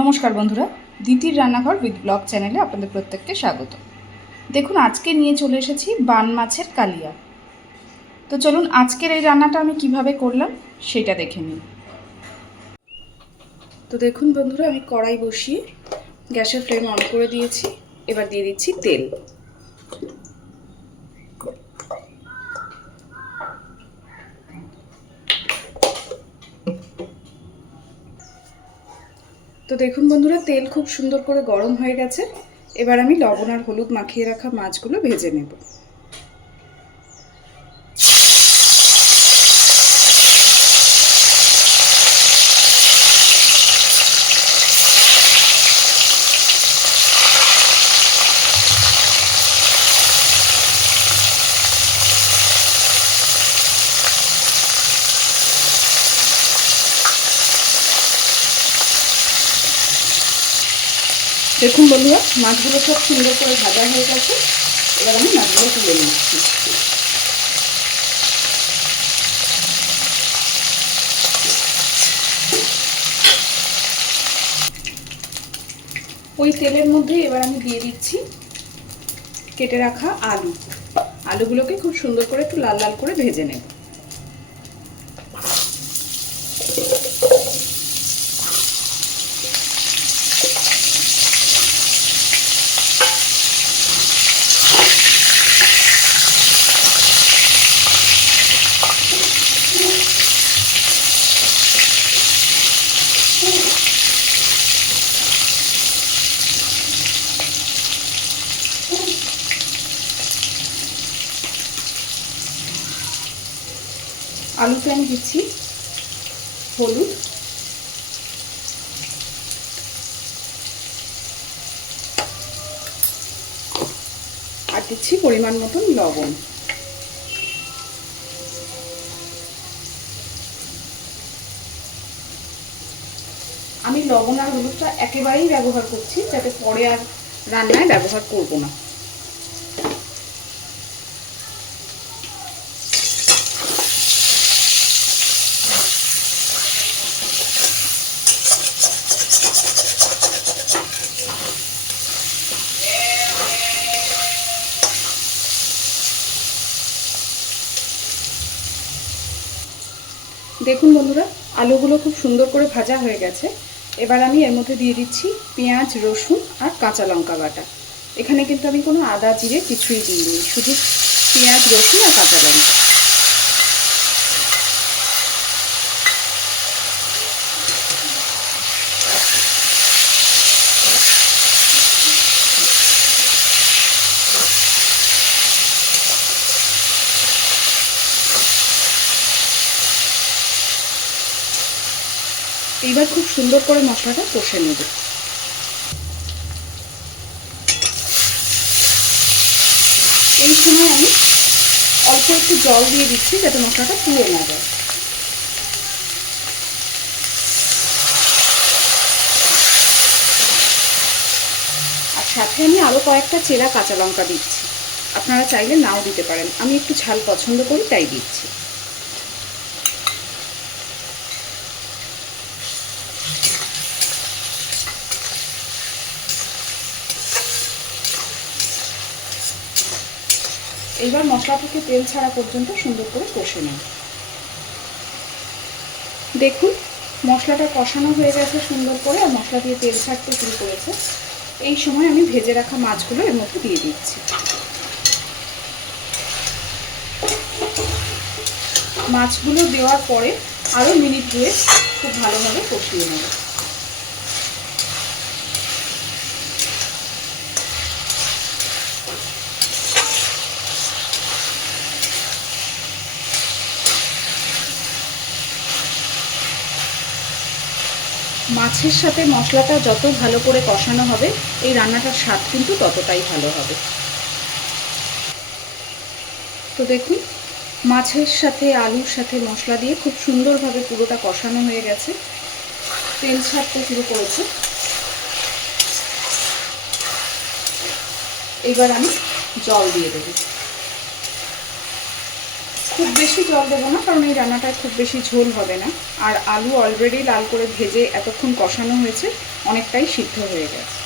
নমস্কার বন্ধুরা, দিতির রান্নাঘর উইথ ব্লগ চ্যানেলে আপনাদের প্রত্যেককে স্বাগত। দেখুন, আজকে নিয়ে চলে এসেছি বান মাছের কালিয়া। তো চলুন আজকের এই রান্নাটা আমি কিভাবে করলাম সেটা দেখে নিই। তো দেখুন বন্ধুরা, আমি কড়াই বসিয়ে গ্যাসের ফ্লেম অন করে দিয়েছি। এবার দিয়ে দিচ্ছি তেল। তো দেখুন বন্ধুরা, তেল খুব সুন্দর করে গরম হয়ে গেছে। এবার আমি লবণ আর হলুদ মাখিয়ে রাখা মাছগুলো ভেজে নেব। দেখুন বন্ধুরা, মাছগুলো সব সুন্দর করে ভাজা হয়ে গেছে। এবার আমি মাছগুলো তুলে নিচ্ছি। ওই তেলের মধ্যে এবার আমি দিয়ে দিচ্ছি কেটে রাখা আলু। আলুগুলোকে খুব সুন্দর করে একটু লাল লাল করে ভেজে নেব। আলুতে আমি দিচ্ছি হলুদ, আর দিচ্ছি পরিমাণ মতন লবণ। আমি লবণ আর হলুদটা একেবারেই ব্যবহার করছি, যাতে পরে আর রান্নায় ব্যবহার করব না। দেখুন বন্ধুরা, আলুগুলো খুব সুন্দর করে ভাজা হয়ে গেছে। এবার আমি এর মধ্যে দিয়ে দিচ্ছি পেঁয়াজ, রসুন আর কাঁচা লঙ্কা বাটা। এখানে কিন্তু আমি কোনো আদা জিরে কিছুই দিইনি, শুধু পেঁয়াজ, রসুন আর কাঁচা লঙ্কা। এইবার খুব সুন্দর করে মশলাটা কষে নেব। এই সময় আমি অল্প একটু জল দিয়ে দিচ্ছি, যাতে মশলাটা পুড়ে না যায়। আর সাথে আমি আরও কয়েকটা চেরা কাঁচা লঙ্কা দিচ্ছি। আপনারা চাইলে নাও দিতে পারেন, আমি একটু ঝাল পছন্দ করি তাই দিচ্ছি। এইবার মশলা থেকে তেল ছাড়া পর্যন্ত সুন্দর করে কষে নেব। দেখুন, মশলাটা কষানো হয়ে গেছে সুন্দর করে, আর মশলা দিয়ে তেল ছাড়তে শুরু করেছে। এই সময় আমি ভেজে রাখা মাছগুলো এর মধ্যে দিয়ে দিচ্ছি। মাছগুলো দেওয়ার পরে আরও মিনিট 2 খুব ভালোভাবে কষিয়ে নেব। মাছের সাথে মশলাটা যত ভালো করে কষানো হবে, এই রান্নাটার স্বাদ কিন্তু ততটাই ভালো হবে। তো দেখুন, মাছের সাথে আলুর সাথে মশলা দিয়ে খুব সুন্দরভাবে পুরোটা কষানো হয়ে গেছে, তেল ছাড়তে শুরু করেছে। এবার আমি জল দিয়ে দেব। খুব বেশি জল দেবো না, কারণ এই রান্নাটায় খুব বেশি ঝোল হবে না। আর আলু অলরেডি লাল করে ভেজে এতক্ষণ কষানো হয়েছে, অনেকটাই সিদ্ধ হয়ে গেছে।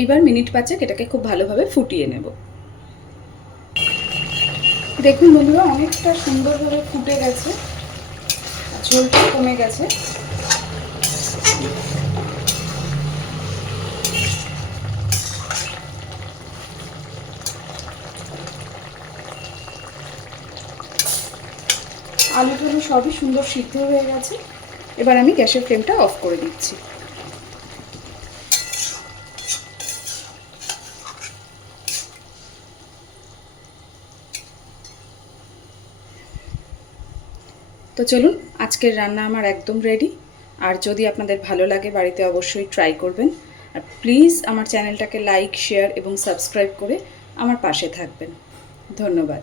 এইবার মিনিট 5 এটাকে খুব ভালোভাবে ফুটিয়ে নেব। দেখুন বন্ধুরা, অনেকটা সুন্দরভাবে ফুটে গেছে, ঝোলটা কমে গেছে। আলু টালু সবই সুন্দর সিদ্ধ হয়ে গেছে। এবার আমি গ্যাসের ফ্লেমটা অফ করে দিচ্ছি। তো চলুন, আজকের রান্না আমার একদম রেডি। আর যদি আপনাদের ভালো লাগে বাড়িতে অবশ্যই ট্রাই করবেন। আর প্লিজ আমার চ্যানেলটাকে লাইক, শেয়ার এবং সাবস্ক্রাইব করে আমার পাশে থাকবেন। ধন্যবাদ।